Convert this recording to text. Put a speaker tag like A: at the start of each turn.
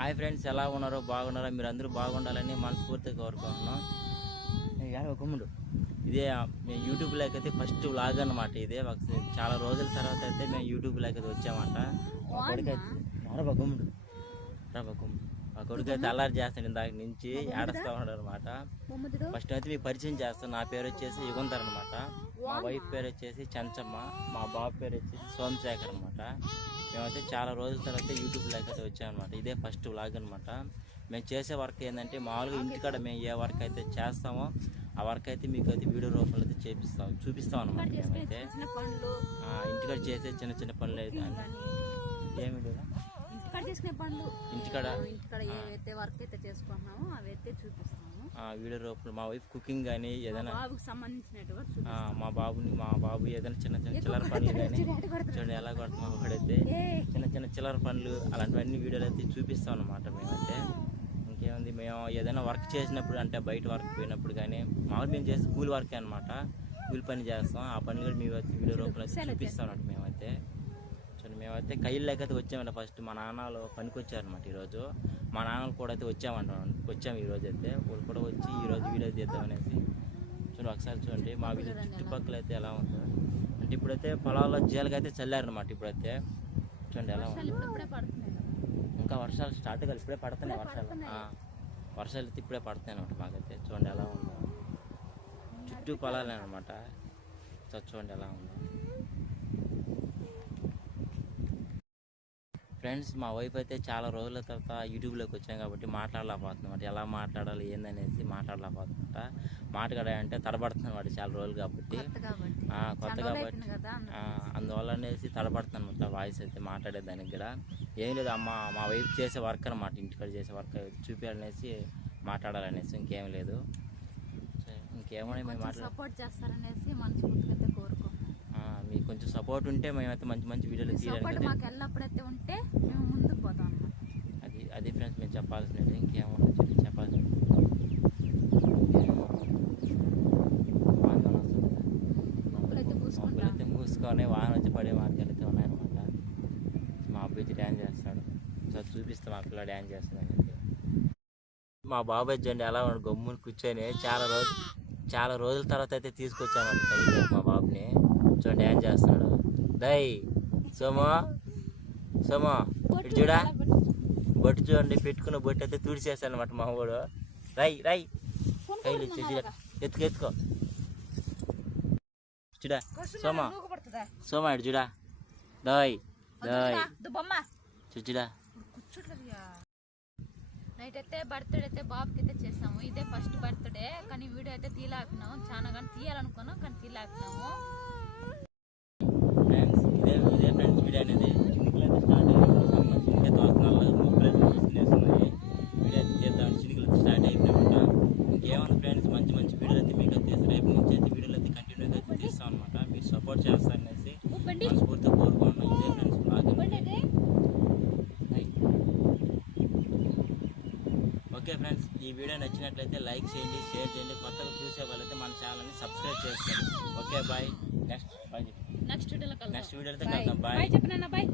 A: Hi friends ఎలా ఉన్నారో బాగున్నారో? మీరు అందరూ బాగుండాలని మనస్ఫూర్తిగా కోరుకుంటున్నాం. ఒక ముందు. ఇదే మేము యూట్యూబ్లోకి అయితే ఫస్ట్ వ్లాగ్ అన్నమాట ఇదే. చాలా రోజుల తర్వాత అయితే మేము యూట్యూబ్లోకి అయితే వచ్చామాట. మా కొడుకు అయితే రాబా గుమ్ముడు రాబా గుమ్ముడు మా కొడుకు అయితే అల్లరి చేస్తాడు ఇందాక నుంచి ఏడుస్తూ ఉన్నాడు అనమాట ఫస్ట్ అయితే మీకు పరిచయం చేస్తాను నా పేరు వచ్చేసి యుగంధర్ అనమాట మా వైఫ్ పేరు వచ్చేసి చంచమ్మ. మా బాబు పేరు వచ్చేసి సోమశేఖర్ అనమాట మేమైతే చాలా రోజుల తర్వాత యూట్యూబ్లోకి అయితే వచ్చామన్నమాట. ఇదే ఫస్ట్ వ్లాగ్ అనమాట మేము చేసే వర్క్ ఏంటంటే మామూలుగా ఇంటికాడ మేము ఏ వర్క్ అయితే చేస్తామో ఆ వర్క్ అయితే మీకు అయితే వీడియో రూపంలో అయితే చేపిస్తాం. చూపిస్తాం అనమాట మేమైతే. ఇంటికాడ చేసే చిన్న చిన్న పనులు అయితే ఏమి
B: ఇంటికాడ చేసుకునే పనులు.
A: ఇంటికాడ?
B: ఇంటికాడ ఏవైతే వర్క్ అయితే చేసుకుంటున్నామో
A: ఆ, వీడియో రూపంలో మా వైఫ్ కుకింగ్ కానీ ఏదైనా మా బాబుని మా బాబు ఏదైనా చిన్న చిన్న చిల్లర పనులు కానీ చూడండి ఎలా కొడుతున్నా ఒకడైతే చిన్న చిన్న చిల్లర పనులు అలాంటివన్నీ వీడియోలు అయితే చూపిస్తాం అన్నమాట మేమైతే. ఇంకేముంది మేము ఏదైనా వర్క్ చేసినప్పుడు అంటే బయట వర్క్ పోయినప్పుడు కానీ మామూలు మేము చేసే కూలి వర్క్ అనమాట కూలి పని చేస్తాం ఆ పని కూడా మేము అయితే వీడియో రూపంలో చూపిస్తాం అన్నమాట మేమైతే. చూడండి మేమైతే అయితే వచ్చామంట ఫస్ట్. మా నాన్నలు పనికి వచ్చారనమాట ఈరోజు. మా నాన్నలు కూడా అయితే వచ్చామంట. వచ్చాము ఈరోజు అయితే. వాళ్ళు కూడా వచ్చి ఈరోజు వీడియో అనేసి. చూడండి ఒకసారి చూడండి. మా వీధి చుట్టుపక్కల అయితే ఎలా ఉందో. అంటే ఇప్పుడైతే పొలాల్లో జీలకి అయితే చల్లారనమాట ఇప్పుడైతే. చూడండి ఎలా ఉంది. ఇంకా వర్షాలు స్టార్ట్ కాదు ఇప్పుడే పడుతున్నాయి వర్షాలు. వర్షాలు అయితే ఇప్పుడే పడుతున్నాయి అనమాట మాకైతే. చూడండి ఎలా ఉందో. చుట్టూ పొలాలే అనమాట చూడండి ఎలా ఉందో. ఫ్రెండ్స్ మా వైఫ్ అయితే చాలా రోజుల తర్వాత యూట్యూబ్లోకి వచ్చాం కాబట్టి మాట్లాడలేకపోతుందన్నమాట ఎలా మాట్లాడాలి ఏందనేసి మాట్లాడలేకపోతుందన్నమాట మాట్లాడాలంటే తడబడుతుందన్నమాట చాలా రోజులు కాబట్టి.
B: కొత్త కాబట్టి.
A: అందువల్ల అనేసి తడబడుతుంది అనమాట వాయిస్ అయితే మాట్లాడేదానికి కూడా. ఏం లేదు అమ్మ మా వైఫ్ చేసే వర్క్ అనమాట ఇంటికాడ చేసే వర్క్. చూపించాలనేసి మాట్లాడాలనేసి ఇంకేం లేదు. ఇంకేమని
B: సపోర్ట్ చేస్తారనేసి మనస్ఫూర్తిగా
A: మీకు కొంచెం సపోర్ట్ ఉంటే మేమైతే మంచి మంచి వీడియోలు
B: సపోర్ట్ ఎల్లప్పుడైతే ఉంటే మేము ముందుకు పోతాం అన్నమాట.
A: అది అది ఫ్రెండ్స్ మేము చెప్పాల్సినది ఇంకేమో
B: అయితే పూసుకుంటాం.
A: మొక్కలైతే మూసుకొని వాహనం వచ్చి పడే మార్గాలు అయితే ఉన్నాయన్నమాట. మా అబ్బాయి డ్యాన్స్ చేస్తాడు. సో చూపిస్తా మా పిల్ల డ్యాన్స్ చేస్తాడు అని చెప్పి. మా బాబాయ్ జండి ఎలా ఉన్నాడు? గమ్ముని కూర్చొని చాలా రోజు చాలా రోజుల తర్వాత అయితే తీసుకొచ్చామండి కైకి మా బాబుని. కూర్చొని డ్యాన్స్ చేస్తున్నాడు. దై సోమో సోమో ఇటు చూడా? బొట్టు చూడండి పెట్టుకున్న బొట్టు అయితే తుడిచేస్తాను అనమాట మా వాడు. రై రై. కైలు ఎత్తుకు ఎత్తుకో. చూడా? సోమా సోమా ఇటు చూడా? దాయ్ దాయ్.
B: బొమ్మ
A: చూచుడా
B: నైట్ అయితే బర్త్డే అయితే బాబుకి అయితే చేసాము. ఇదే ఫస్ట్ బర్త్డే కానీ వీడియో అయితే తీయలేకున్నాము చాలా కానీ తీయాలనుకున్నాం కానీ తీయలేకున్నాము
A: ఫ్రెండ్స్ ఇదే ఇదే ఫ్రెండ్స్ వీడియో అనేది చినుకులు అయితే స్టార్ట్ అయ్యాయి చినుకైతే వస్తున్నాయి మొక్కలు అయితే చూసుకునేస్తున్నాయి వీడియో అయితే తీద్దాం చినుకులు అయితే స్టార్ట్ అయిపోయినమాట ఇంకేమన్నా ఫ్రెండ్స్ మంచి మంచి వీడియోలు అయితే మీకు అయితే తీసి రేపు నుంచి అయితే కంటిన్యూగా తీస్తాం అనమాట మీరు సపోర్ట్ చేస్తారనేసి మనస్ఫూర్తిగా కోరుకుంటున్నాం. ఇదే ఫ్రెండ్స్ బ్లాగ్ ఓకే ఫ్రెండ్స్ ఈ వీడియో నచ్చినట్లయితే లైక్ చేయండి షేర్ చేయండి. కొత్తగా చూసే వాళ్ళైతే మన ఛానల్ని సబ్స్క్రైబ్ చేసుకోండి okay bye next bye
B: next వీడియోలో
A: నెక్స్ట్ వీడియోలో కలుద్దాం.
B: బాయ్ చెప్పినా బాయ్